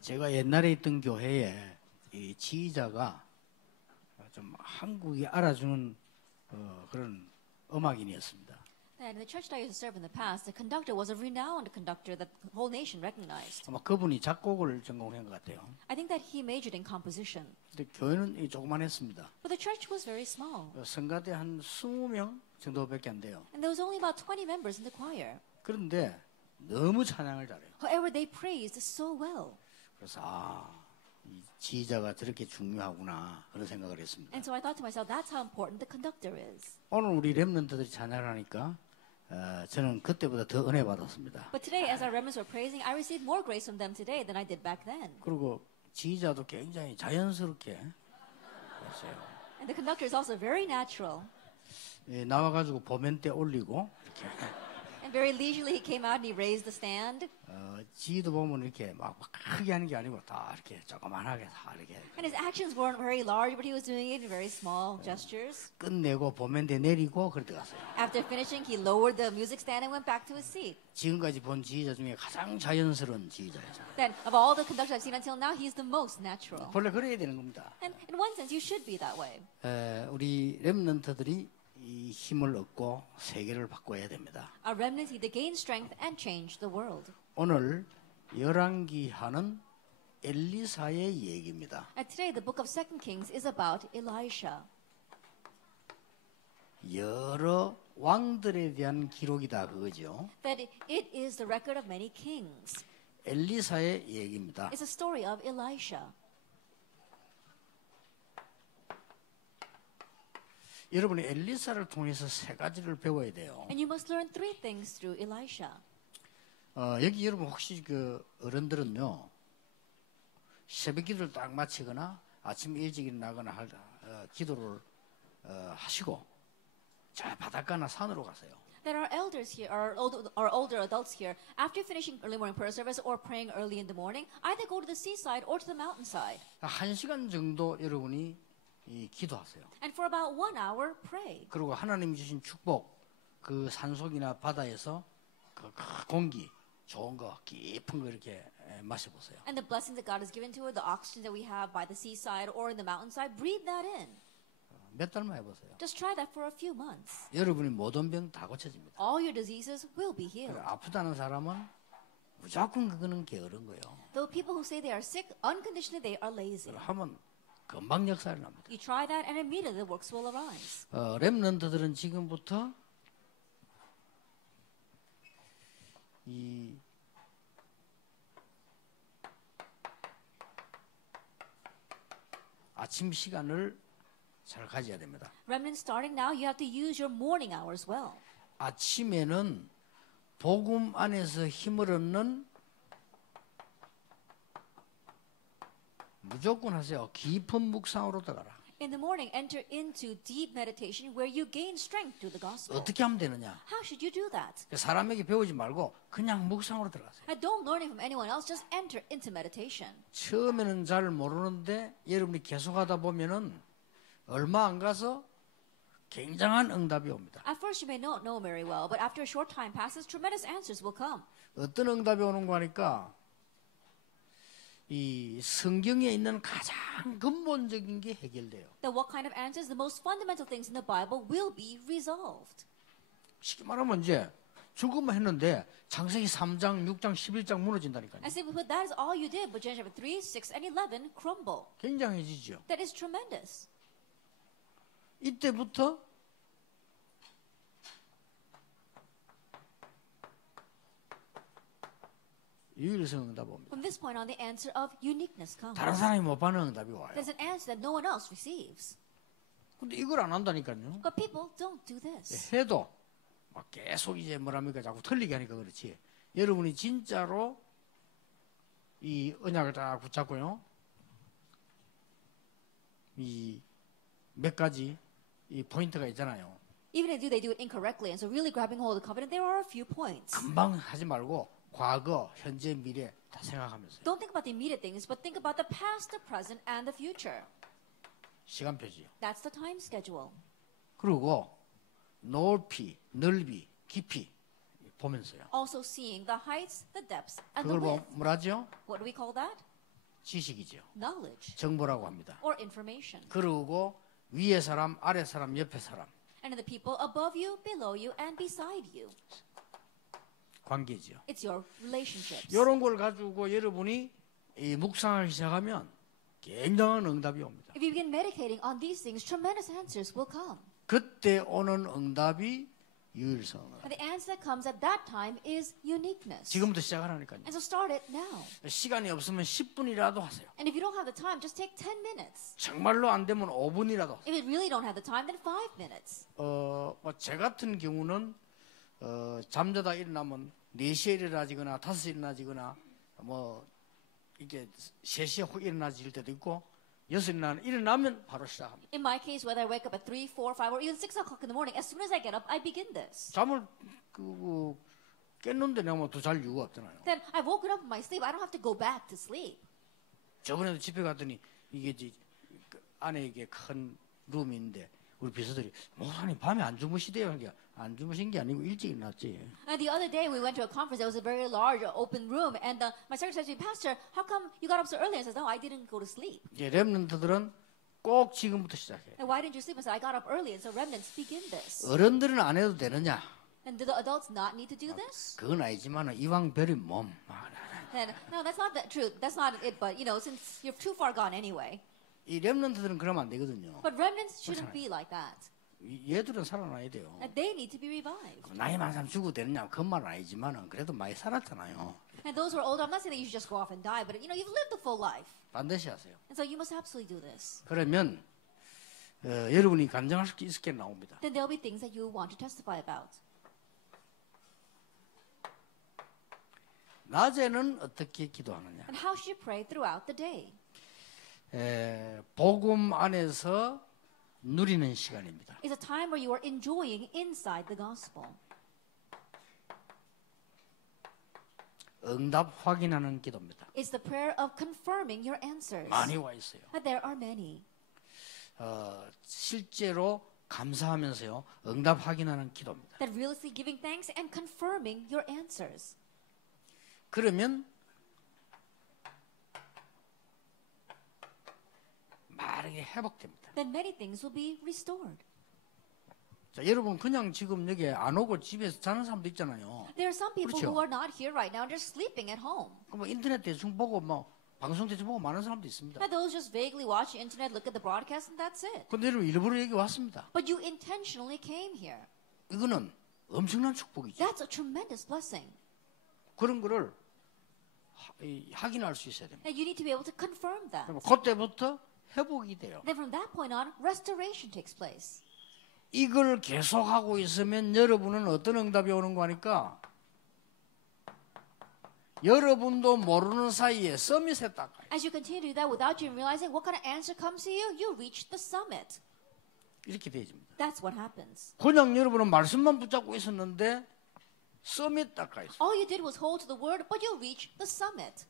제가 옛날에 있던 교회에 이 지휘자가 좀 한국이 알아주는 그런 음악인이었습니다. And in the church that I used to serve in the past, the conductor was a renowned conductor that the whole nation recognized. 아마 그분이 작곡을 전공한 것 같아요. I think that he majored in composition. 근데 교회는 조그만했습니다. But the church was very small. 성가대 한 20명 정도밖에 안 돼요. And there was only about 20 members in the choir. 그런데 너무 찬양을 잘해요. However, they praised so well. 그래서 이 지휘자가 저렇게 중요하구나 그런 생각을 했습니다. And so I thought to myself, that's how important the conductor is. 오늘 우리 렘넌트들이 찬양을 하니까 저는 그때보다 더 은혜 받았습니다. But today, as our remnants were praising, I received more grace from them today than I did back then. 그리고 지휘자도 굉장히 자연스럽게 했어요. And the conductor is also very natural. 나와가지고 보면 때 올리고 이렇게. And very leisurely he came out and he raised the stand. 지휘도 보면 이렇게 막 크게 하는 게 아니고 다 이렇게 조그만하게 다 이렇게. And his actions weren't very large, but he was doing it in very small gestures. 끝내고 보면 때 내리고 그렇게 갔어요. After finishing, he lowered the music stand and went back to his seat. 지금까지 본 지휘자 중에 가장 자연스러운 지휘자였어요. Then, of all the conductors I've seen until now, he's the most natural. 원래 그래야 되는 겁니다. And in one sense, you should be that way. 우리 렘넌트들이 이 힘을 얻고 세계를 바꿔야 됩니다. Our remnants need to gain strength and change the world. 오늘 열왕기하는 엘리사의 얘기입니다. And today, the book of 2 Kings is about Elisha. 여러 왕들에 대한 기록이다 그거죠. That it is the record of many kings. 엘리사의 얘기입니다. It's a story of Elisha. 여러분이 엘리사를 통해서 세 가지를 배워야 돼요. And you must learn three things through Elisha. 여기 여러분 혹시 그 어른들은요 새벽 기도를 딱 마치거나 아침 일찍 일어나거나 기도를 하시고 저 바닷가나 산으로 가세요. There are elders here, or older adults here, after finishing early morning prayer service or praying early in the morning, either go to the seaside or to the mountainside. 1시간 정도 여러분이 기도하세요. And for about 1 hour, pray. 그리고 하나님이 주신 축복, 그 산속이나 바다에서 그 공기, 좋은 거, 깊은 거 이렇게 마셔보세요. And the blessings that God has given to it, the oxygen that we have by the seaside or in the mountainside, breathe that in. 몇 달만 해보세요. Just try that for a few months. 여러분이 모든 병 다 고쳐집니다. All your diseases will be healed. 아프다는 사람은 무조건 그거는 게으른 거예요. Though people who say they are sick, unconditionally they are lazy. 하면 금방 역사를 납니다. You try that and immediately the works will arise. 렘넌트들은 지금부터 이 아침 시간을 잘 가져야 됩니다. Remnants, starting now, you have to use your morning hours well. 아침에는 복음 안에서 힘을 얻는 무조건 하세요. 깊은 묵상으로 들어가라. In the morning, enter into deep meditation where you gain strength through the gospel. 어떻게 하면 되느냐? How should you do that? 사람에게 배우지 말고 그냥 묵상으로 들어가세요. And don't learn it from anyone else, just enter into meditation. 처음에는 잘 모르는데 여러분이 계속하다 보면은 얼마 안 가서 굉장한 응답이 옵니다. At first you may not know very well, but after a short time passes, tremendous answers will come. 어떤 응답이 오는 거 하니까 이 성경에 있는 가장 근본적인 게 해결돼요. Then what kind of answers? The most fundamental things in the Bible will be resolved. 쉽게 말하면 이제 죽으면 했는데 창세기 3장, 6장, 11장 무너진다니까요. And simply put, that is all you did, but Genesis 3, 6, and 11 crumble. 굉장해지죠. That is tremendous. 이때부터 유일성 응답 옵니다. From this point on, the answer of uniqueness comes. 다른 사람이 못 받는 응답이 와요. There's an answer that no one else receives. 근데 이걸 안 한다니까요. But people don't do this. 해도 막 계속 이제 뭐랍니까 자꾸 틀리게 하니까 그렇지. 여러분이 진짜로 이 언약을 딱 붙잡고요. 이 몇 가지 이 포인트가 있잖아요. Even if they do it incorrectly, and so really grabbing hold of the covenant, there are a few points. 금방 하지 말고 과거, 현재, 미래 다 생각하면서 Don't think about the immediate things, but think about the past, the present, and the future. 시간표지요. That's the time schedule. 그리고 높이, 넓이, 깊이 보면서요. Also seeing the heights, the depths, and the 그걸 width. 뭐라죠? What do we call that? 지식이죠. knowledge 정보라고 합니다. or information. 그리고 위에 사람, 아래 사람, 옆에 사람. And the people above you, below you, and beside you. 관계죠. It's your relationships. 이런 걸 가지고 여러분이 이 묵상하기 시작하면 굉장한 응답이 옵니다. If you begin meditating on these things, tremendous answers will come. 그때 오는 응답이 유일성을. And the answer that comes at that time is uniqueness. 지금부터 시작하라니까요. And so start it now. 시간이 없으면 10분이라도 하세요. And if you don't have the time, just take 10 minutes. 정말로 안 되면 5분이라도. If you really don't have the time, then 5 minutes. 제 같은 경우는 잠자다 일어나면 4시에 일어나지거나 5시에 일어나지거나 뭐 이게 3시에 확 일어나질 때도 있고 6시에 일어나면 바로 시작합니다. In my case, whether I wake up at 3, 4, 5, or even 6 o'clock in the morning, as soon as I get up, I begin this. 잠을 깼는데 내가 뭐 더 잘 이유가 없잖아요. Then I've woken up from my sleep. I don't have to go back to sleep. 저번에도 집에 갔더니 이게 안에 이게 큰 룸인데 우리 비서들이 목사님 밤에 안 주무시대요. 그러니까 안 주무신 게 아니고 일찍 일어났지. And the other day we went to a conference. There was a very large open room, and my secretary said to me, "Pastor, how come you got up so early?" I said, "No, I didn't go to sleep." 이제 렘넌트들은 꼭 지금부터 시작해. And why didn't you sleep? I said, "I got up early." And so remnants begin this. 어른들은 안 해도 되느냐? And do the adults not need to do this? 그건 아니지만 이왕 별이 몸. And no, that's not the truth. That's not it. But since you're too far gone anyway. 이 렘넌트들은 그러면 안 되거든요. But remnants shouldn't be like that. 얘들은 살아나야 돼요. And they need to be revived. 나이 많은 사람 죽어도 되느냐? 그건 말은 아니지만 그래도 많이 살았잖아요. And those who are older, I'm not saying that you should just go off and die, but you've lived a full life. 반드시 하세요. And so you must absolutely do this. 그러면 여러분이 간증할 수 있을 게 나옵니다. Then there'll be things that you want to testify about. 낮에는 어떻게 기도하느냐? And how should you pray throughout the day? 복음 안에서 누리는 시간입니다. It's a time where you are enjoying inside the gospel. 응답 확인하는 기도입니다. It's the prayer of confirming your answers. 많이 와 있어요. And there are many. 실제로 감사하면서요. 응답 확인하는 기도입니다. That realistically giving thanks and confirming your answers. 그러면 마르게 회복됩니다. Then many things will be restored. 자, 여러분 그냥 지금 여기 안 오고 집에서 자는 사람도 있잖아요. There are some people 그렇죠. who are not here right now and they're sleeping at home. 뭐 인터넷 대충 보고 뭐 방송 대충 보고 많은 사람도 있습니다. And those just vaguely watch the internet, look at the broadcast, and that's it. 근데 여러분 일부러 여기 왔습니다. But you intentionally came here. 이거는 엄청난 축복이죠. That's a tremendous blessing. 그런 거를 확인할 수 있어야 됩니다. And you need to be able to confirm that. 그럼 그때부터 회복이 돼요. Then from that point on, restoration takes place. 이걸 계속하고 있으면 여러분은 어떤 응답이 오는 거니까 여러분도 모르는 사이에 서밋에 딱 가요. As you continue to do that without you realizing what kind of answer comes to you, you reach the summit. 이렇게 되어집니다. That's what happens. 그냥 여러분은 말씀만 붙잡고 있었는데 서밋 딱 가 있어요. All you did was hold to the word, but you reach the summit.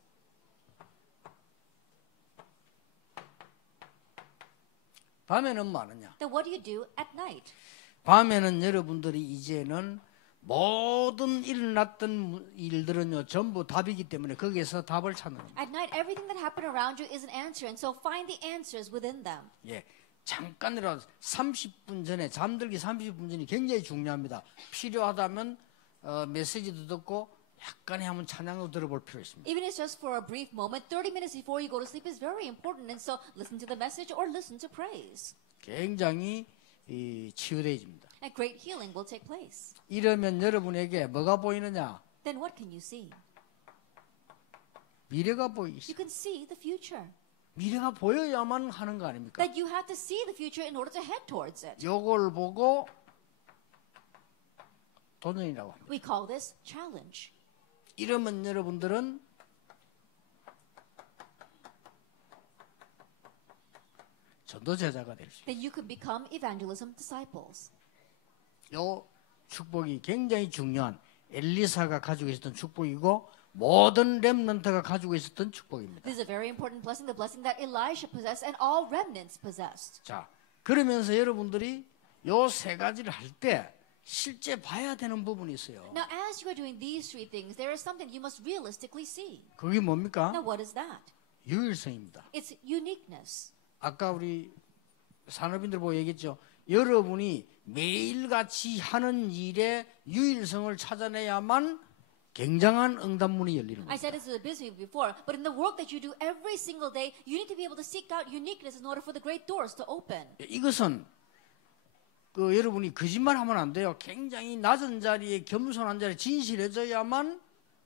밤에는 뭐 하느냐? Then what do you do at night? 밤에는 여러분들이 이제는 모든 일어났던 일들은요 전부 답이기 때문에 거기에서 답을 찾는 겁니다. At night, everything that happened around you is an answer, and so find the answers within them. 예, 잠깐이라도 30분 전에 잠들기 30분 전이 굉장히 중요합니다. 필요하다면 메시지도 듣고 약간의 한번 찬양도 들어볼 필요 있습니다. Even if it's just for a brief moment, 30 minutes before you go to sleep is very important, and so listen to the message or listen to praise. 굉장히 치유되어집니다. And great healing will take place. 이러면 여러분에게 뭐가 보이느냐? Then what can you see? 미래가 보이시. You can see the future. 미래가 보여야만 하는 거 아닙니까? That you have to see the future in order to head towards it. 요걸 보고 도전이라고 합니다. We call this challenge. 이러면 여러분들은 전도 제자가 될 수 있어요. Then you can become evangelism disciples. 요 축복이 굉장히 중요한 엘리사가 가지고 있었던 축복이고 모든 렘넌트가 가지고 있었던 축복입니다. This is a very important blessing, the blessing that Elisha possessed and all remnants possessed. 자, 그러면서 여러분들이 요 세 가지를 할 때 실제 봐야 되는 부분이 있어요. Now, as you are doing these three things, there is something you must realistically see. 그게 뭡니까? Now, what is that? 유일성입니다. It's uniqueness. 아까 우리 산업인들 보고 얘기했죠. 여러분이 매일같이 하는 일의 유일성을 찾아내야만 굉장한 응답문이 열리는 I 겁니다. said this is a busy before, but in the work that you do every single day, you need to be able to seek out uniqueness in order for the great doors to open. 이것은 여러분이 거짓말하면 안 돼요. 굉장히 낮은 자리에 겸손한 자리에 진실해져야만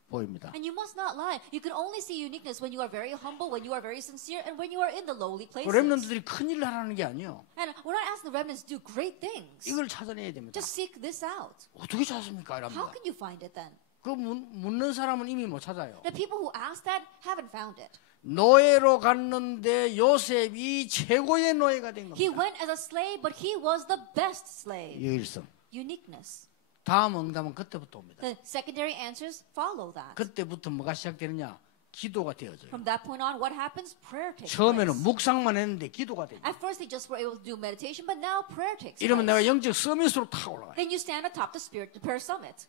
보입니다. And you must not lie. You can only see uniqueness when you are very humble, when you are very sincere, and when you are in the lowly places. 렘넌트들이 큰일을 하라는 게 아니에요. And we're not asking the remnants to do great things. 이걸 찾아내야 됩니다. Just seek this out. 어떻게 찾습니까? How 이랍니다. can you find it then? 그 묻는 사람은 이미 못 찾아요. The people who ask that haven't found it. 노예로 갔는데 요셉이 최고의 노예가 된 He 겁니다. went as a slave, but he was the best slave. 유일성. Uniqueness. 다음 응답은 그때부터 옵니다. The secondary answers follow that. 그때부터 뭐가 시작되느냐? 기도가 되어져요. From that point on, what happens? Prayer takes 처음에는 place. 묵상만 했는데 기도가 돼요. At first, they just were able to do meditation, but now prayer takes 이러면 내가 place. 영적 서밋으로 탁 올라가요. Then you stand atop the spirit, the prayer summit.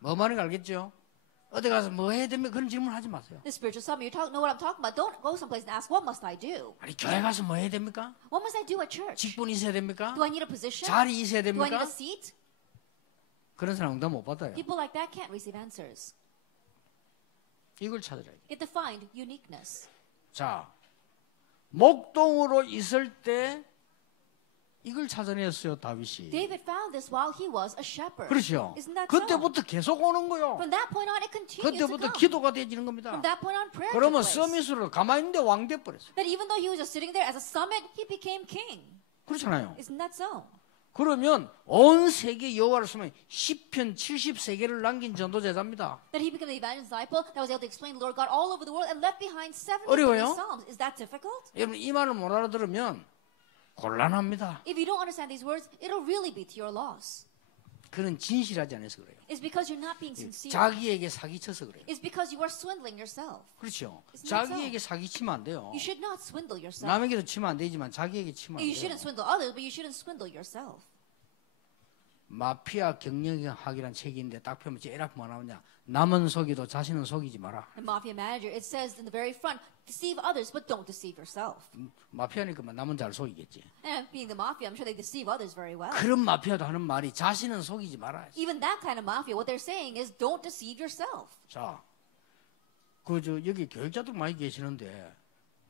뭐 말인지 알겠죠? 어디 가서 뭐 해야 됩니까? 그런 질문 하지 마세요. The spiritual summit, know what I'm talking about. Don't go someplace and ask, what must I do? 아니 교회 가서 뭐 해야 됩니까? What must I do at church? 직분이 있어야 됩니까? Do I need a position? 자리 있어야 Do I need 됩니까? a seat? 그런 사람 응답 못 받아요. People like that can't receive answers. 이걸 찾아야 돼요. It defined uniqueness. 자, 목동으로 있을 때 이걸 찾아냈어요, 다윗이. David found this while he was a shepherd. 그렇죠. Isn't that so? 그때부터 계속 오는 거요. From that point on, it continues to 그때부터 come. 기도가 되어지는 겁니다. From that point on, prayer took 그러면 place. 서밋으로 가만히 있는데 왕 돼버렸어요. That even though he was just sitting there as a summit, he became king. 그렇잖아요. Isn't that so? 그러면 온 세계 여호와를 쓰면 시편 70세계를 남긴 전도제자입니다. That he became the evangelist disciple that was able to explain the Lord God all over the world and left behind 73 어려워요? psalms. Is that difficult? 여러분 이 말을 못 알아들으면 곤란합니다. If you don't understand these words, it'll really be to your loss. 그는 진실하지 않아서 그래요. It's because you're not being sincere. 자기에게 사기쳐서 그래요. It's because you are swindling yourself. 그렇죠. Isn't that so? 자기에게 사기치면 안 돼요. You should not swindle yourself. 남에게도 치면 안 되지만 자기에게 치면 안 You 돼요. shouldn't swindle others, but you shouldn't swindle yourself. 마피아 경영학이란 책이 있는데 딱 펴면 제일 앞에 뭐 나오냐. 남은 속이도 자신은 속이지 마라. The mafia manager, it says in the very front, deceive others, but don't deceive yourself. 마피아니까 남은 잘 속이겠지. And being the mafia, I'm sure they deceive others very well. 그런 마피아도 하는 말이 자신은 속이지 마라. Even that kind of mafia, what they're saying is don't deceive yourself. 자, 여기 교육자들 많이 계시는데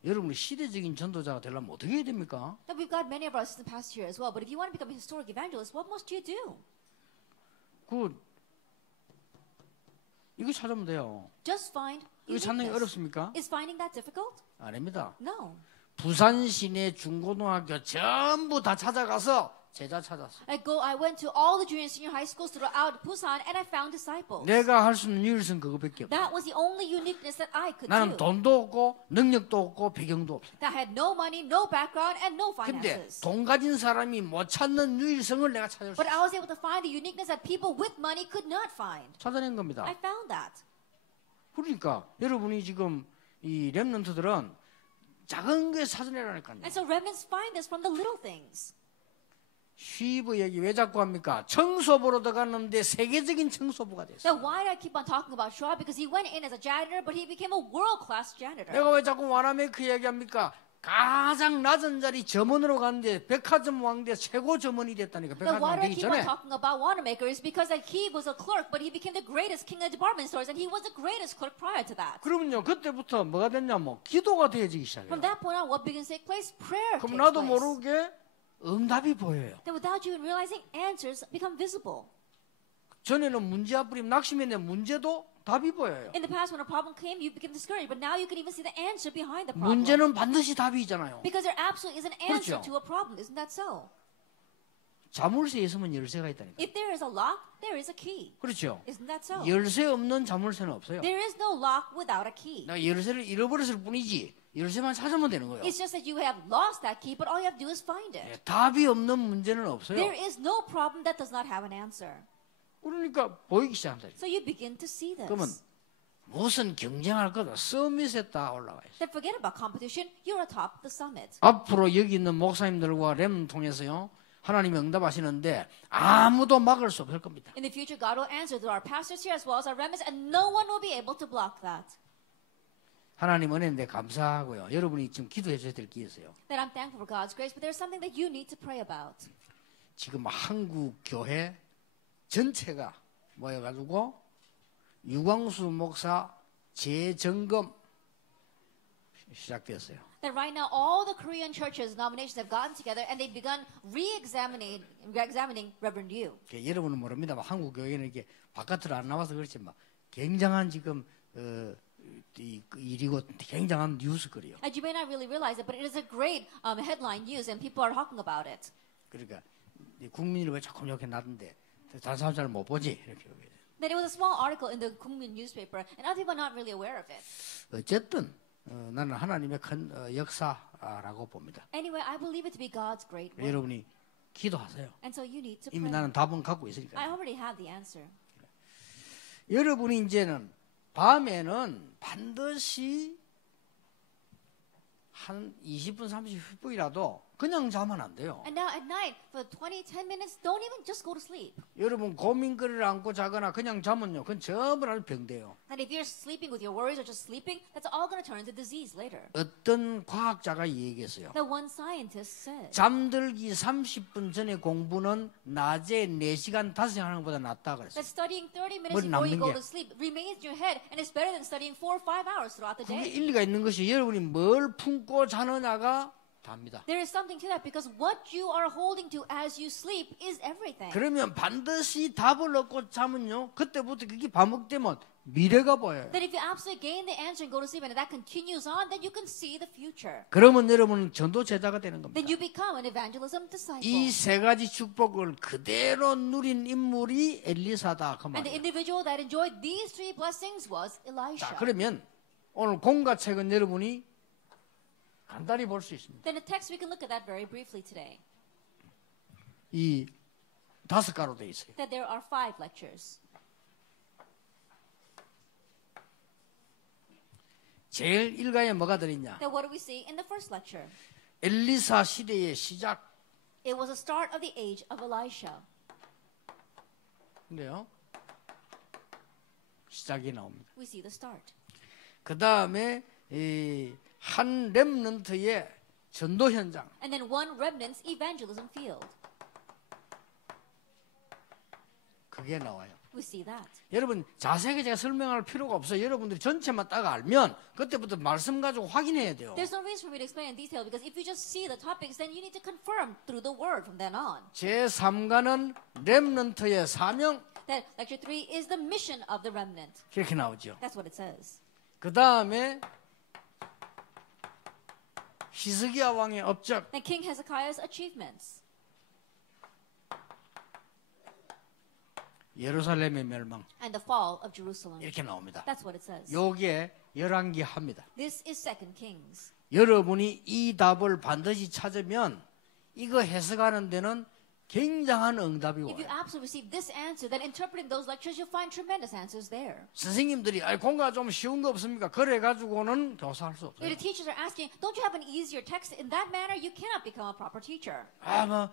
여러분이 시대적인 전도자가 되려면 어떻게 해야 됩니까? Now we've got many of our assistant pastors here as well, but if you want to become a historic evangelist, what must you do? 이거 찾으면 돼요. Just find 이거 찾는 게 uniqueness. 어렵습니까? Is finding that difficult? 아닙니다. No. 부산 시내 중고등학교 전부 다 찾아가서 제자 찾았어. I went to all the junior and senior high schools throughout Busan and I found disciples. 내가 할 수 있는 유일성 그거밖에 없어. That was the only uniqueness that I could 나는 do. 돈도 없고 능력도 없고 배경도 없어. That had no money, no background, and no 근데 finances. 돈 가진 사람이 못 찾는 유일성을 내가 찾을 수 But 있어. I was able to find the uniqueness that people with money could not find. 찾아낸 겁니다. I found that. 그러니까 여러분이 지금 이 렘넌트들은 작은 게 찾아내라니까요. And so remnants find this from the little things. 쉬브 얘기 왜 자꾸 합니까? 청소부로 들어갔는데 세계적인 청소부가 됐어요. Now, why do I keep on talking about Shaw? Because he went in as a janitor, but he became a world-class janitor. 내가 왜 자꾸 와라메크 얘기합니까? 가장 낮은 자리 점원으로 갔는데 백화점 왕대 최고 점원이 됐다니까. Now, 백화점 why do I 왕되기 keep on 전에. talking about Wanamaker? Is because like, he was a clerk, but he became the greatest king of department stores, and he was the greatest clerk prior to that. 그러면요 그때부터 뭐가 됐냐면 기도가 되어지기 시작해요. From that point on, what begins to take place? Prayer 그럼 takes 나도 place. 모르게 응답이 보여요. Then without you even realizing, answers become visible. 전에는 문제 앞부림 낙심했는데 문제도 답이 보여요. In the past, when a problem came, you became discouraged, but now you can even see the answer behind the problem. 문제는 반드시 답이 있잖아요. Because there absolutely is an answer 그렇죠. to a problem. Isn't that so? 자물쇠에 있으면 열쇠가 있다니까. If there is a lock, there is a key. 그렇죠. Isn't that so? 열쇠 없는 자물쇠는 없어요. There is no lock without a key. 나 열쇠를 잃어버렸을 뿐이지 열쇠만 찾으면 되는 거예요. It's just that you have lost that key, but all you have to do is find it. 예, 답이 없는 문제는 없어요. There is no problem that does not have an answer. 그러니까 보이기 시작한다. So you begin to see this. 그러면 무슨 경쟁할 거다. 서밋에 딱 올라가 있어요. Then forget about competition. You're atop the summit. 앞으로 여기 있는 목사님들과 렘 통해서요. 하나님이 응답하시는데 아무도 막을 수 없을 겁니다. In the future, God will answer to our pastors here as well as our remnants, and no one will be able to block that. 하나님 은혜인데 감사하고요. 여러분이 지금 기도해 주셔야 될 게 있어요. That I'm thankful for God's grace, but there's something that you need to pray about. 지금 한국 교회 전체가 모여가지고 유광수 목사 재점검 시작됐어요. That right now all the Korean churches, denominations have gotten together and they've begun re-examining Reverend Yu. 여러분은 모릅니다만 한국 교회는 이게 바깥으로 안 나와서 그렇지만 굉장한 지금 일이고 굉장한 뉴스거리요. And you may not really realize it, but it is a great headline news and people are talking about it. 그러니까 국민을 왜 자꾸 이렇게 놔둔데 다른 사람 잘 못 보지 이렇게. That it was a small article in the Korean newspaper and other people are not really aware of it. 어쨌든 나는 하나님의 큰 역사라고 봅니다. Anyway, I believe it to be God's great work. 여러분이 기도하세요. And so you need to 이미 pray. 나는 답은 갖고 있으니까. I already have the answer. 여러분이 이제는 밤에는 반드시 한 20분, 30분이라도 그냥 자면 안 돼요. And now at night, for 10 minutes, don't even just go to sleep. 여러분 고민거리를 안고 자거나 그냥 자면요, 그건 전부 다 병돼요. And if you're sleeping with your worries or just sleeping, that's all going to turn into disease later. 어떤 과학자가 얘기했어요. The one scientist said 잠들기 30분 전에 공부는 낮에 4시간 5시간 하는 것보다 낫다 그랬어요. that studying 30 minutes 머리 before you 남는 go 게. to sleep remains in your head and it's better than studying 4 or 5 hours throughout the 그게 day. 일리가 있는 것이 여러분이 뭘 품고 자느냐가 답니다. There is something to that because what you are holding to as you sleep is everything. 그러면 반드시 답을 얻고 자면요, 그때부터 그게 반복되면 미래가 보여요. That if you absolutely gain the answer and go to sleep and that continues on, then you can see the future. 그러면 여러분은 전도 제자가 되는 겁니다. Then you become an evangelism disciple. 이 세 가지 축복을 그대로 누린 인물이 엘리사다 그 And the 말이에요. individual that enjoyed these 3 blessings was Elisha. 자, 그러면 오늘 공과책은 여러분이 간단히 볼 수 있습니다. Then the text, we can look at that very briefly today. 이 5가로 되어 있어요. That there are 5 lectures. 제일 일가에 뭐가 들어있냐? Then what do we see in the first lecture? 엘리사 시대의 시작. It was the start of the age of Elisha. 근데요, 시작이 나옵니다. We see the start. 그 다음에 한 렘넌트의 전도 현장. And then one remnant's evangelism field. 그게 나와요. We see that. 여러분 자세하게 제가 설명할 필요가 없어요. 여러분들이 전체만 딱 알면 그때부터 말씀 가지고 확인해야 돼요. There's no reason for me to explain in detail because if you just see the topics, then you need to confirm through the word from then on. 제3가는 렘넌트의 사명. That lecture 3 is the mission of the remnant. 그렇게 나오죠. That's what it says. 그 다음에 히스기야 왕의 업적. Then King Hezekiah's achievements. 예루살렘의 멸망. And the fall of Jerusalem. 이렇게 나옵니다. That's what it says. 요게 열왕기 합니다. This is 2 Kings. 여러분이 이 답을 반드시 찾으면 이거 해석하는 데는 굉장한 응답이 If you 와요. absolutely receive this answer, then interpreting those lectures, you'll find tremendous answers there. 선생님들이 공부가 좀 쉬운 거 없습니까? 그래 가지고는 교사할 수 The 없어요. teachers are asking, don't you have an easier text? In that manner, you cannot become a proper teacher.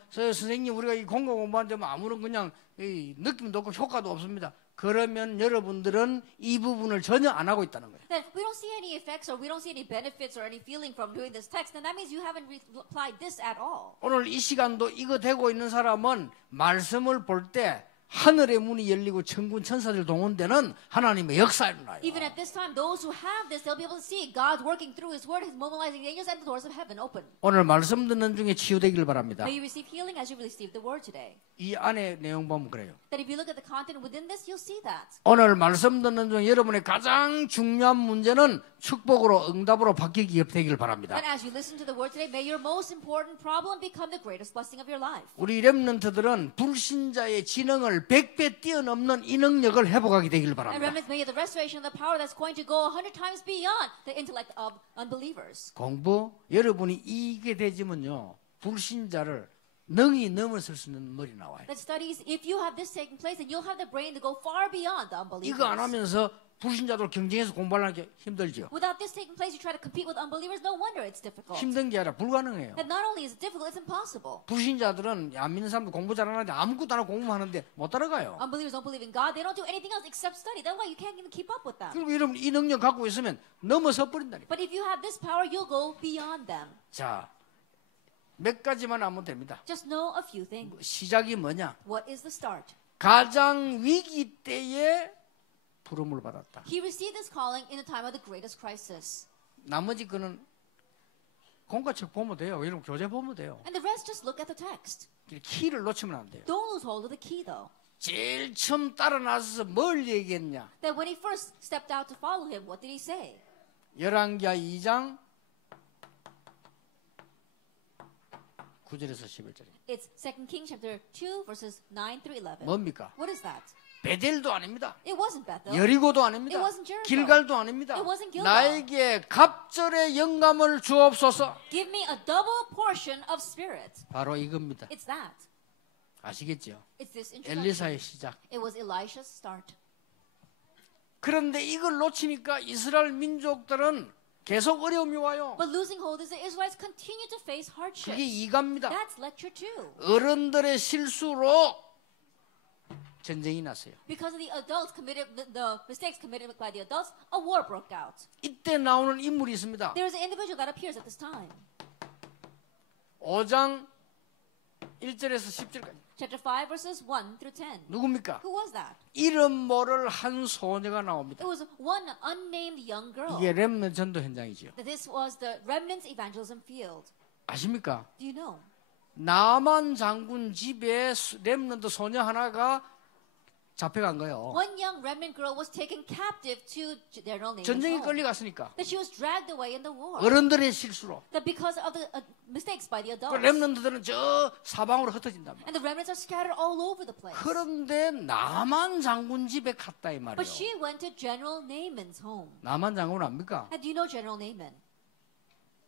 선생님 우리가 이 공부 공부하는데 아무런 그냥 느낌도 없고 효과도 없습니다. 그러면 여러분들은 이 부분을 전혀 안 하고 있다는 거예요. Then we don't see any effects or we don't see any benefits or any feeling from doing this text, then that means you haven't applied this at all. 오늘 이 시간도 이거 되고 있는 사람은 말씀을 볼 때 하늘의 문이 열리고 천군 천사들 동원되는 하나님의 역사가 일어나요. Even at this time, those who have this, they'll be able to see God working through His Word, His mobilizing the angels, and the doors of heaven open. 오늘 말씀 듣는 중에 치유되길 바랍니다. May you receive healing as you receive the Word today. 이 안에 내용 보면 그래요. That if you look at the content within this, you'll see that. 오늘 말씀 듣는 중 여러분의 가장 중요한 문제는 축복으로 응답으로 바뀌기 되길 바랍니다. That as you listen to the Word today, may your most important problem become the greatest blessing of your life. 우리 렘넌트들은 불신자의 지능을 100배 뛰어넘는 이 능력을 회복하게 되길 And 바랍니다. remnants may have the restoration of the power that's going to go 100 times beyond the intellect of unbelievers. 공부 여러분이 이게 되지면요 불신자를 능히 넘어설 수 있는 머리 나와요. That studies, if you have this taking place, then you'll have the brain to go far beyond the unbelievers. 이거 안 하면서 불신자들 경쟁해서 공부하는 게 힘들죠. Without this taking place, you try to compete with unbelievers. No wonder it's difficult. 힘든 게 아니라 불가능해요. And not only is it difficult, it's impossible. 불신자들은 안 믿는 사람들 공부 잘하는데 아무것도 안 하고 공부만 하는데 못 따라가요. Unbelievers don't believe in God. They don't do anything else except study. That's why you can't even keep up with them. 그리고 여러분 이 능력 갖고 있으면 넘어서 버린다니까. But if you have this power, you'll go beyond them. 자, 몇 가지만 하면 됩니다. Just know a few things. 시작이 뭐냐? What is the start? 가장 위기 때에 부름을 받았다. He received this calling in the time of the greatest crisis. 나머지 거는 공과책 보면 돼요. 여러분 교재 보면 돼요. And the rest just look at the text. 키를 놓치면 안 돼요. Don't lose hold of the key though. 제일 처음 따라 나서서 뭘 얘기했냐? That when he first stepped out to follow him, what did he say? 열왕기하 2장 9절에서 11절에 It's 2 Kings chapter 2 verses 9 through 11. 뭡니까? What is that? 베델도 아닙니다. It wasn't Bethel. 여리고도 아닙니다. It wasn't Jericho. 길갈도 아닙니다. It wasn't Gilgal. 나에게 갑절의 영감을 주옵소서. Give me a double portion of spirit. 바로 이겁니다. It's that. 아시겠죠? It's this introduction. 엘리사의 시작. It was Elisha's start. 그런데 이걸 놓치니까 이스라엘 민족들은 계속 어려움이 와요. But losing hold is the Israelites continue to face hardships. 그게 이갑니다. That's lecture 2. 어른들의 실수로 전쟁이 났어요. Because of the adults committed the mistakes committed by the adults, a war broke out. 이때 나오는 인물이 있습니다. There is an individual that appears at this time. 5장 1절에서 10절까지. Chapter 5 verses 1 through 10. 누굽니까? Who was that? 이름 모를 한 소녀가 It 나옵니다. was one unnamed young girl. 이게 렘넌트 전도 현장이죠. That this was the remnants evangelism field. 아십니까? Do you know? 나만 장군 집에 렘넌트 소녀 하나가 잡혀간 거예요. One young remnant girl was taken captive to General Naaman's 전쟁에 home. 끌려갔으니까 That she was dragged away in the war. 어른들의 실수로 That because of the mistakes by the 그 adults. 렘넌트들은 저 사방으로 흩어진단 말이에요. And the remnants are scattered all over the place. 그런데 나만 장군 집에 갔다 이 But 말이에요. she went to General Naaman's home. 나만 장군 압니까? And do you know General Naaman?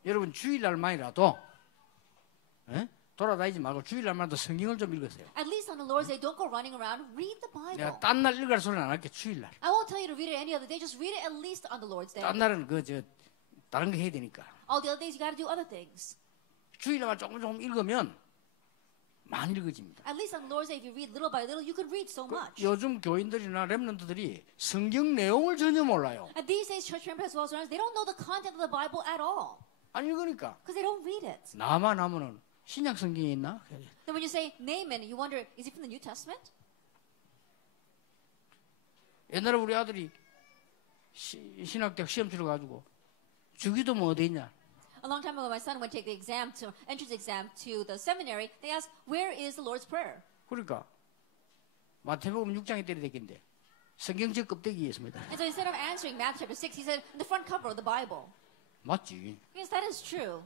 여러분 주일날만이라도 돌아다니지 말고 주일날만도 성경을 좀 읽으세요. At least on the Lord's Day, don't go running around. Read the Bible. 내가 딴 날 읽을 소리는 안 할게. 주일날. I won't tell you to read it any other day. Just read it at least on the Lord's Day. 딴 날은 다른 거 해야 되니까. All the other days, you got to do other things. 주일날만 조금 읽으면 많이 읽어집니다. At least on the Lord's Day, if you read little by little, you could read so much. 요즘 교인들이나 렘넌트들이 성경 내용을 전혀 몰라요. And these days, church members as well as runners, they don't know the content of the Bible at all. 안 읽으니까. Because they don't read it. 나만 하면은 신약 성경에 있나? Then when you say Naaman, you wonder, is he from the New Testament? 옛날에 우리 아들이 신학대학 시험 치러 가지고 주기도문 어디 있냐? A long time ago, my son went to take the exam, entrance exam to the seminary. They asked, where is the Lord's Prayer? 그러니까 마태복음 6장에 때려댔긴데 성경책 껍데기에 있습니다. And so instead of answering Matthew chapter 6, he said, in the front cover of the Bible. 맞지? Yes, that is true.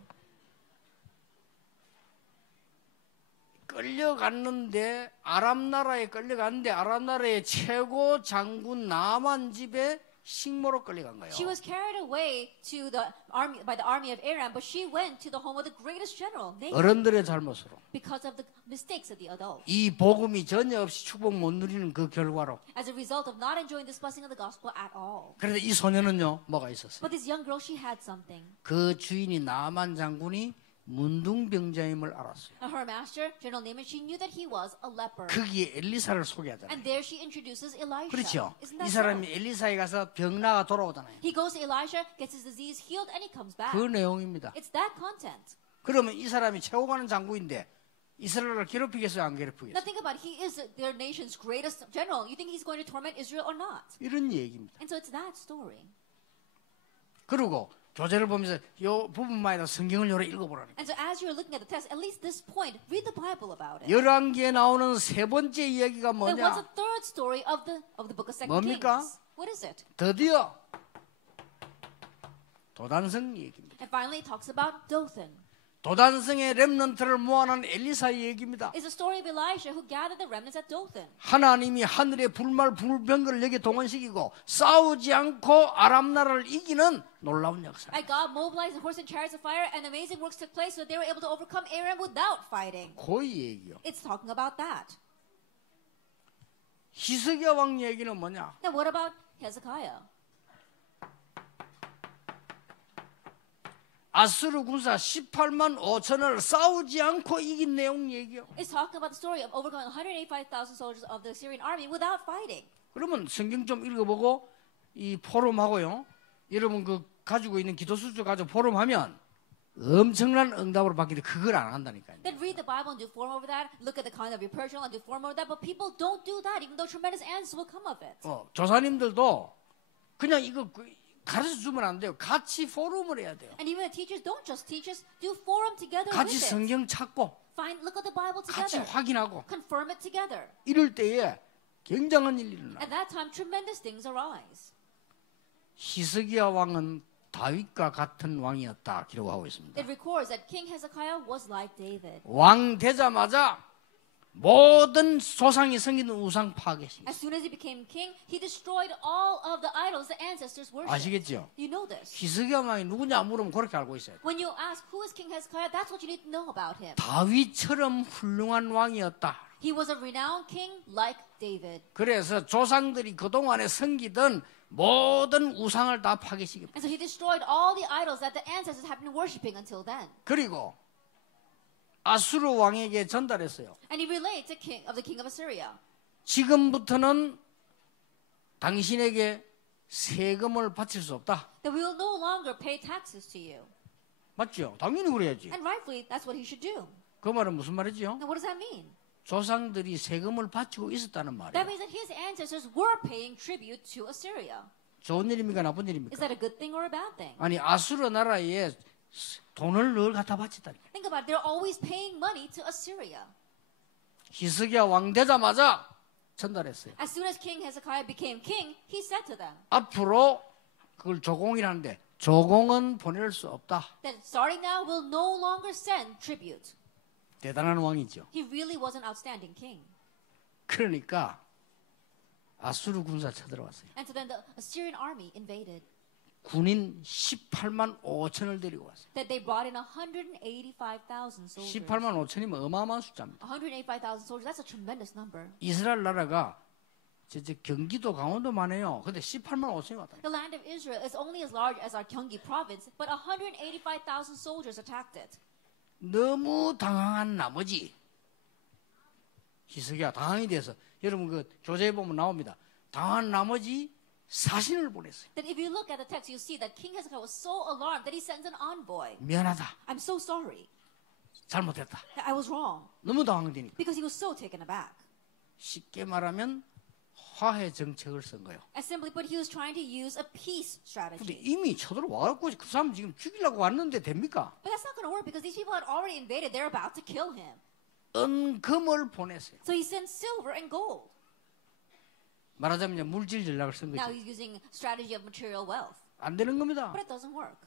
끌려갔는데 아람 나라에 끌려갔는데 아람 나라의 최고 장군 나만 집에 식모로 끌려간 거예요. She was carried away to the army by the army of Aram, but she went to the home of the greatest general, Naaman, 어른들의 잘못으로 because of the mistakes of the adults. 이 복음이 전혀 없이 축복 못 누리는 그 결과로. As a result of not enjoying this blessing of the gospel at all. 그런데 이 소녀는요 뭐가 있었어요? But this young girl, she had something. 그 주인이 나만 장군이 문둥병자임을 알았어요. Now her master, General Naaman, she knew that he was a leper. 거기에 엘리사를 소개하잖아요. And there she introduces Elisha. 그렇죠. Isn't 이 that 사람이 so? 엘리사에 가서 병 나가 돌아오잖아요. He goes to Elisha, gets his disease healed, and he comes back. 그 내용입니다. It's that content. 그러면 이 사람이 최고 가는 장군인데 이스라엘을 괴롭히겠어요, 안 Now 괴롭히겠어요? think about it. He is their nation's greatest general. You think he's going to torment Israel or not? 이런 얘기입니다. And so it's that story. 그리고 교재를 보면서 이 부분만이라도 성경을 요래 읽어보라는 거예요. And so as you're looking at the text, at least this point, read the Bible about it. 열왕기에 나오는 세 번째 이야기가 Then what's the 뭐냐? third story of the book of 2 뭡니까? Kings? What is it? 드디어 도단성 얘기입니다. And finally, it talks about Dothan. 도단성의 렘넌트를 모아놓은 엘리사의 얘기입니다. It's the story of Elisha who gathered the remnants at Dothan. 하나님이 하늘의 불말 불병거를 여기 동원시키고 싸우지 않고 아람 나라를 이기는 놀라운 역사. And God mobilized the horse and chariots of fire, and amazing works took place, so they were able to overcome Aram without fighting. 그 얘기요. It's talking about that. 히스기야 왕 얘기는 뭐냐? Now, what about Hezekiah? 아수르 군사 18만 5천을 싸우지 않고 이긴 내용 얘기요. It's talking about the story of overcoming 185,000 soldiers of the Syrian army without fighting. 그러면 성경 좀 읽어보고 이 포럼하고요. 여러분 그 가지고 있는 기도 수술 가지고 포럼하면 엄청난 응답으로 바뀌는데 그걸 안 한다니까요. Then read the Bible and do form over that. Look at the content of your prayer journal and do form over that. But people don't do that, even though tremendous answers will come of it. 조사님들도 그냥 이거 가르쳐 주면 안 돼요. 같이 포럼을 해야 돼요. And even the teachers don't just teach us. Do forum together 같이 with it. 성경 찾고 Look at the Bible 같이 together. 확인하고 Confirm it together. 이럴 때에 굉장한 일이 일어나. At that time, tremendous things arise. 히스기야 왕은 다윗과 같은 왕이었다 기록하고 있습니다. It records that King Hezekiah was like David. 왕 되자마자 모든 조상이 섬기는 우상 파괴시. As soon as he became king, he destroyed all of the idols the ancestors worshipped. 아시겠죠? You know this. 히스기야 왕이 누구냐 물으면 그렇게 알고 있어요. When you ask who is King Hezekiah, that's what you need to know about him. 다윗처럼 훌륭한 왕이었다. He was a renowned king like David. 그래서 조상들이 그동안에 섬기던 모든 우상을 다 파괴시켰다. And so he destroyed all the idols that the ancestors had been worshipping until then. 그리고 아수르 왕에게 전달했어요. And he relayed to the king of Assyria. 지금부터는 당신에게 세금을 바칠 수 없다. That we will no longer pay taxes to you. 맞죠? 당연히 그래야지. And rightfully, that's what he should do. 그 말은 무슨 말이지요? Now what does that mean? 조상들이 세금을 바치고 있었다는 That 말이에요. means that his ancestors were paying tribute to Assyria. 좋은 일입니까 나쁜 Is 일입니까? that a good thing or a bad thing? 아니 아수르 나라에 돈을 늘 갖다 바쳤다니까. Think about it. They're always paying money to Assyria. 히스기야 왕 되자마자 전달했어요. As soon as King Hezekiah became king, he said to them 앞으로 그걸 조공이라는데 조공은 보낼 수 없다. that starting now, we'll no longer send tribute. 대단한 왕이죠. He really was an outstanding king. 그러니까 아수르 군사 쳐들어왔어요. And so then the Assyrian army invaded. 군인 18만 5천을 데리고 왔어요. That they brought in 185,000 soldiers. 18만 5천이면 어마어마한 숫자입니다. 185,000 soldiers, that's a tremendous number. 이스라엘 나라가 저 경기도 강원도만 해요. 근데 18만 5천이 왔다. The land of Israel is only as large as our Gyeonggi province, but 185,000 soldiers attacked it. 너무 당황한 나머지 히스기야 당황이 돼서 여러분 그 교재에 보면 나옵니다. 당황한 나머지 사신을 보냈어요. Then if you look at the text, you see that King Hezekiah was so alarmed that he sends an envoy. 미안하다. I'm so sorry. 잘못했다. I was wrong. 너무 당황되니까. Because he was so taken aback. 쉽게 말하면 화해 정책을 쓴 거예요. And simply put, he was trying to use a peace 근데 strategy. 이미 쳐들어와갖고 그 사람 지금 죽이려고 왔는데 됩니까? But that's not going to work because these people had already invaded. They're about to kill him. 은금을 보냈어요. So he sent silver and gold. 말하자면 이제 물질 전략을 쓴 Now 거죠. he's using strategy of material wealth. 안 되는 겁니다. But it doesn't work.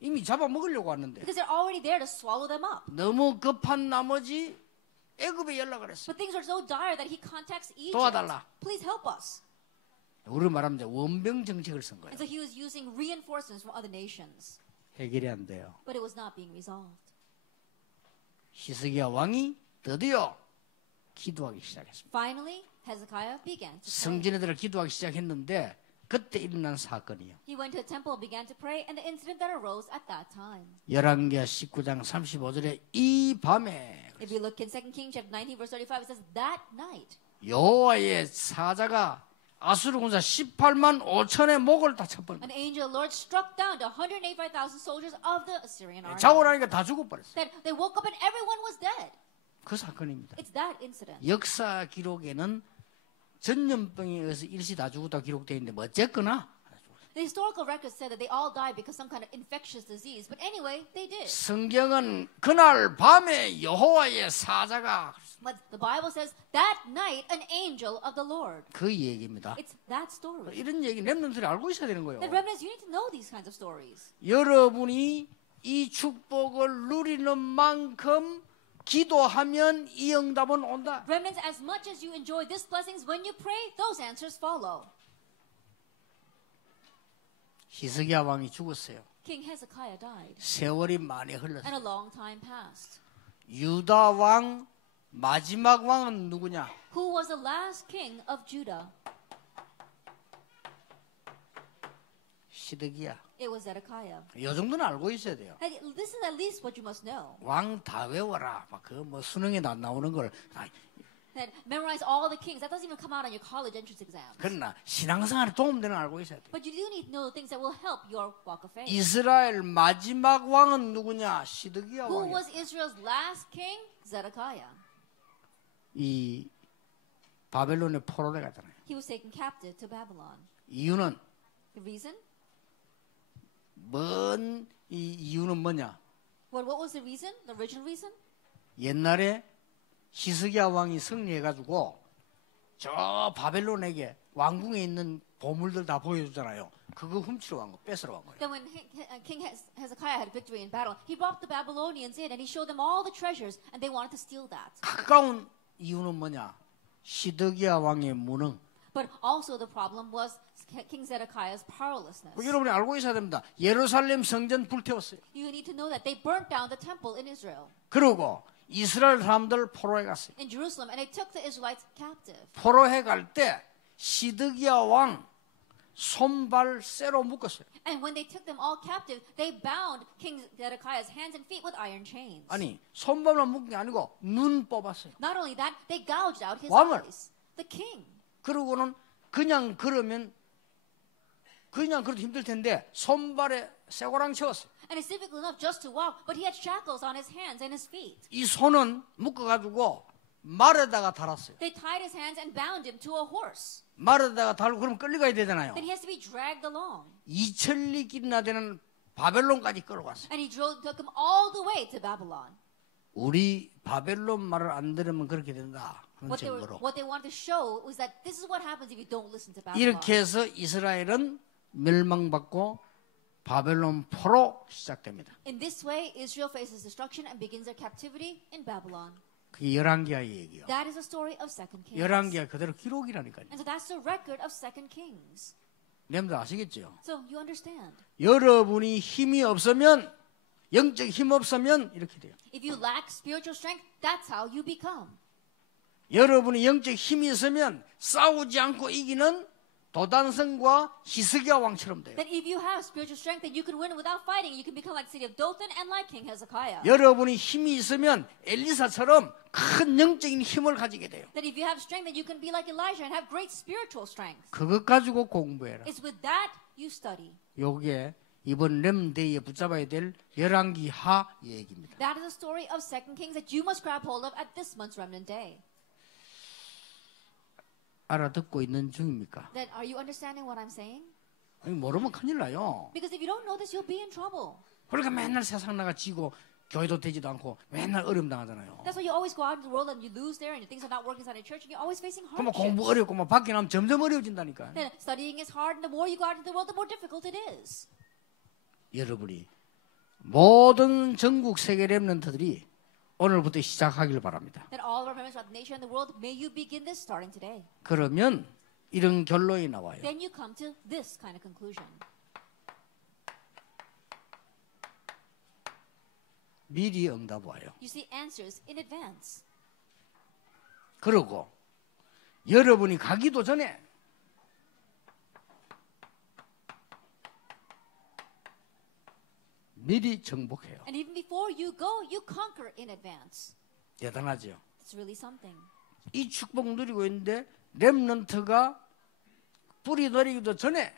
이미 잡아먹으려고 왔는데 Because they're already there to swallow them up. 너무 급한 나머지 애굽에 연락을 했어요. But things are so dire that he contacts Egypt. 도와달라. Please help us. 우리 말하면 이제 원병 정책을 쓴 거예요. And so he was using reinforcements from other nations. 해결이 안 돼요. But it was not being resolved. 히스기야 왕이 드디어 기도하기 시작했습니다. Finally, Hezekiah began to pray. 성전에 들어 기도하기 시작했는데 그때 일어난 사건이요. He went to the temple and began to pray, and the incident that arose at that time. 열왕기하 19장 35절에 이 밤에 If you look in 2 Kings chapter 19 verse 35, it says, that night, 여호와의 사자가 아수르 군사 18만 5천의 목을 다 쳐버렸어요. an angel of the Lord struck down to 185,000 soldiers of the Assyrian army. 자고 나니까 다 죽어버렸어요. That they woke up and everyone was dead. 그 사건입니다. It's that incident. 역사 기록에는 전염병에 의해서 일시 다 죽었다고 기록되어 있는데 뭐 어쨌거나 The historical records said that they all died because of some kind of infectious disease. But anyway, they did. 성경은 그날 밤에 여호와의 사자가 But the Bible says that night an angel of the Lord. 그 얘기입니다. It's that story. 이런 얘기 렘넌트들이 알고 있어야 되는 거예요. The remnants, you need to know these kinds of stories. 여러분이 이 축복을 누리는 만큼 기도하면 이 응답은 온다. Remnants, as much as you enjoy these blessings, when you pray, those answers follow. 히스기야 왕이 죽었어요. King Hezekiah died, 세월이 많이 and 흘렀어요. a long time passed. 유다 왕 마지막 왕은 누구냐? Who was the last king of Judah? 시드기야. It was Zedekiah. 이 정도는 알고 있어야 돼요. And this is at least what you must know. 왕 다 외워라. 막 그 뭐 수능에 나오는 걸. That memorize all the kings. That doesn't even come out on your college entrance exams. 그러나 신앙생활에 도움되는 걸 알고 있어야 돼. But you do need to know the things that will help your walk of faith. 이스라엘 마지막 왕은 누구냐? 시드기야 Who 왕이야. was Israel's last king? Zedekiah. 이 바벨론의 포로를 갔잖아요. He was taken captive to Babylon. 이유는 The reason? 이유는 뭐냐? What was the reason? The original reason? 옛날에 히스기야 왕이 승리해가지고 저 바벨론에게 왕궁에 있는 보물들 다 보여주잖아요. 그거 훔치러 간 거, 뺏으러 간 거예요. Then when King Hezekiah had victory in battle, he brought the Babylonians in and he showed them all the treasures and they wanted to steal that. 가까운 이유는 뭐냐? 시드기야 왕의 무능. But also the problem was King Zedekiah's powerlessness. 여러분이 알고 있어야 됩니다. 예루살렘 성전 불태웠어요. You need to know that they burnt down the temple in Israel, 그리고 이스라엘 사람들 포로에 갔어요. in Jerusalem, and they took the Israelites captive. 포로에 갈 때 시드기야 왕 손발 쇠로 묶었어요. And when they took them all captive, they bound King Zedekiah's hands and feet with iron chains. 아니 손발만 묶은 게 아니고 눈 뽑았어요. Not only that, they gouged out his 왕을. eyes. The king. 그러고는 그냥 그러면 그냥 그래도 힘들 텐데 손발에 쇠고랑 채웠어요. And it's difficult enough just to walk, but he had shackles on his hands and his feet. 이 손은 묶어가지고 말에다가 달았어요. They tied his hands and bound him to a horse. 말에다가 달고 그러면 끌려가야 되잖아요. Then he has to be dragged along. 2000리길이나 되는 바벨론까지 끌어갔어요. And he took him all the way to Babylon. 우리 바벨론 말을 안 들으면 그렇게 된다. 그런 증거로. What they wanted to show was that this is what happens if you don't listen to Babylon. 이렇게 해서 이스라엘은 멸망받고 바벨론 포로 시작됩니다. In this way, Israel faces destruction and begins their captivity in Babylon. 그게 열왕기하의 얘기요. That is the story of Second Kings. 열왕기하 그대로 기록이라니까요. And so that's the record of Second Kings. 여러분들 아시겠죠? So you understand. 여러분이 힘이 없으면 영적 힘 없으면 이렇게 돼요. If you lack spiritual strength, that's how you become. 여러분이 영적 힘이 있으면 싸우지 않고 이기는 도단성과 히스기야 왕처럼 돼요. That if you have spiritual strength, then you can win without fighting. You can become like the city of Dothan and like King Hezekiah. 여러분이 힘이 있으면 엘리사처럼 큰 영적인 힘을 가지게 돼요. That if you have strength, then you can be like Elijah and have great spiritual strength. 그것 가지고 공부해라. It's with that you study. 요게 이번 렘데이에 붙잡아야 될 열왕기하 얘기입니다. That is the story of Second Kings that you must grab hold of at this month's Remnant Day. 알아듣고 있는 중입니까? Then are you understanding what I'm saying? 아니, 모르면 큰일 나요. Because if you don't know this, you'll be in trouble. 그러니까 맨날 세상 나가 지고 교회도 되지도 않고 맨날 어려움 당하잖아요. That's why you always go out into the world and you lose there and your things are not working inside your church and you're always facing 그럼 hardships. 공부 어렵고 막 밖에 나면 점점 어려워진다니까. Then studying is hard and the more you go out into the world, the more difficult it is. 여러분이 모든 전국 세계 렘넌트들이 오늘부터 시작하길 바랍니다. That all of our members of the nation and the world, may you begin this starting today. 그러면 이런 결론이 나와요. Then you come to this kind of conclusion. 미리 응답 와요. You see answers in advance. 그리고 여러분이 가기도 전에 미리 정복해요. And even before you go, you conquer in advance. 대단하죠. It's really something. 이 축복 누리고 있는데 렘넌트가 뿌리 내리기도 전에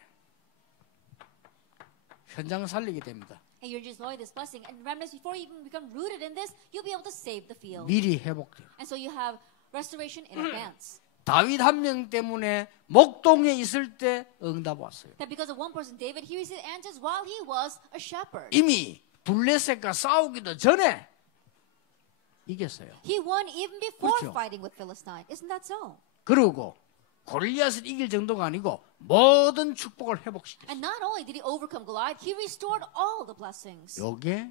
현장 살리게 됩니다. And you're just enjoying this blessing. And remnants, before you even become rooted in this, you'll be able to save the field. 미리 회복돼요. And so you have restoration in advance. 다윗 한 명 때문에 목동에 있을 때 응답 왔어요. That because of one person, David, he received answers while he was a shepherd. 이미 블레셋과 싸우기도 전에 이겼어요. He won even before 그렇죠. fighting with Philistine. Isn't that so? 그리고 골리앗을 이길 정도가 아니고 모든 축복을 회복시켰어요. And not only did he overcome Goliath, he restored all the blessings. 이게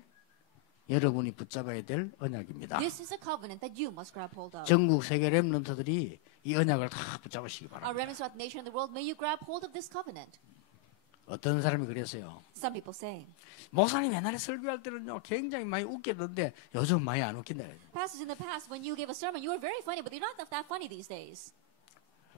여러분이 붙잡아야 될 언약입니다. This is a covenant that you must grab hold of. 전국 세계 렘넌트들이 이 언약을 다 붙잡으시기 Our 바랍니다. remnants throughout the nation and the world, may you grab hold of this covenant. 어떤 사람이 그랬어요. Some people say, 목사님 옛날에 설교할 때는요 굉장히 많이 웃겼는데 요즘 많이 안 웃긴다. pastors in the past, when you gave a sermon, you were very funny, but you're not that funny these days.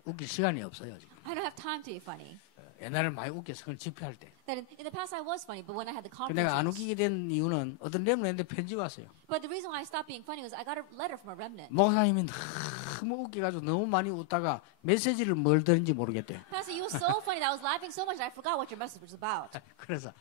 웃길 시간이 없어요 지금. I don't have time to be funny. 옛날에 많이 웃겨서 그걸 집회할 때. That in the past I was funny, but when I had the 내가 안 conferences. 웃기게 된 이유는 어떤 렘넌트한테 편지 왔어요. But the reason why I stopped being funny was I got a letter from a remnant. 목사님이 너무 웃겨가지고 너무 많이 웃다가 메시지를 뭘 들은지 모르겠대. Pastor, you were so funny that I was laughing so much that I forgot what your message was about. 그래서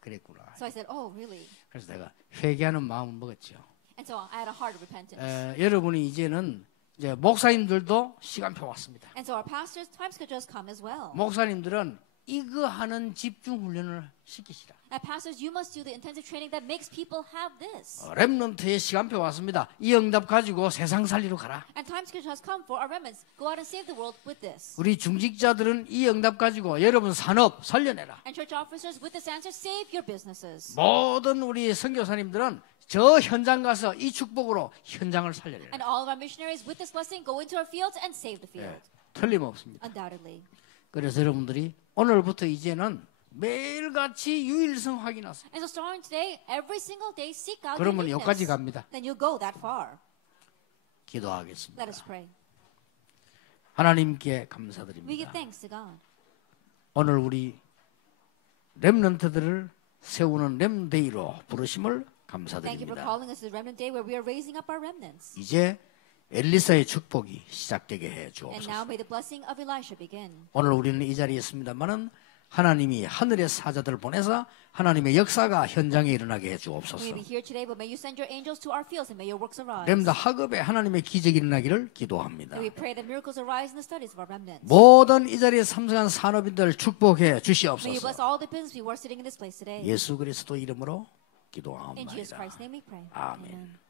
그랬구나. So I said, oh, really? 그래서 내가 회개하는 마음을 먹었죠. And so I had a heart of repentance. 여러분이 이제는 이제 목사님들도 시간표 왔습니다. And so our pastors' time schedule has come as well. 목사님들은 이거 하는 집중 훈련을 시키시라. And pastors, you must do the intensive training that makes people have this. 렘넌트의 시간표 왔습니다. 이 응답 가지고 세상 살리러 가라. And time schedule has come for our remnants. Go out and save the world with this. 우리 중직자들은 이 응답 가지고 여러분 산업 살려내라. And church officers, with this answer, save your businesses. 모든 우리 선교사님들은 저 현장 가서 이 축복으로 현장을 살려내라. And all of our missionaries, with this blessing, go into our fields and save the field. 틀림없습니다. Undoubtedly. 그래서 여러분들이 오늘부터 이제는 매일같이 유일성 확인하세요. And so starting today, every single day, seek out 그러면 uniqueness. 여기까지 갑니다. Then you'll go that far. 기도하겠습니다. Let us pray. 하나님께 We give 감사드립니다. thanks to God. 오늘 우리 렘넌트들을 세우는 렘데이로 부르심을 Thank you for 감사드립니다. calling us to the remnant day where we are raising up our remnants. 이제 엘리사의 축복이 시작되게 해 And now 주옵소서. may the blessing of Elisha begin. 오늘 우리는 이 자리에 있습니다만은 하나님이 하늘의 사자들을 보내서 하나님의 역사가 현장에 일어나게 해 We 주옵소서. may be here today, but may you send your angels to our fields and may your works arise. 렘다 학업에 하나님의 기적이 일어나기를 기도합니다. May we pray that miracles arise in the studies of our remnants. 모든 이 자리에 참석한 산업인들 축복해 May you bless 주시옵소서. all the business people who are sitting in this place today. 예수 그리스도 이름으로 In Jesus 기도합니다. Christ's name we pray. 아멘. Amen.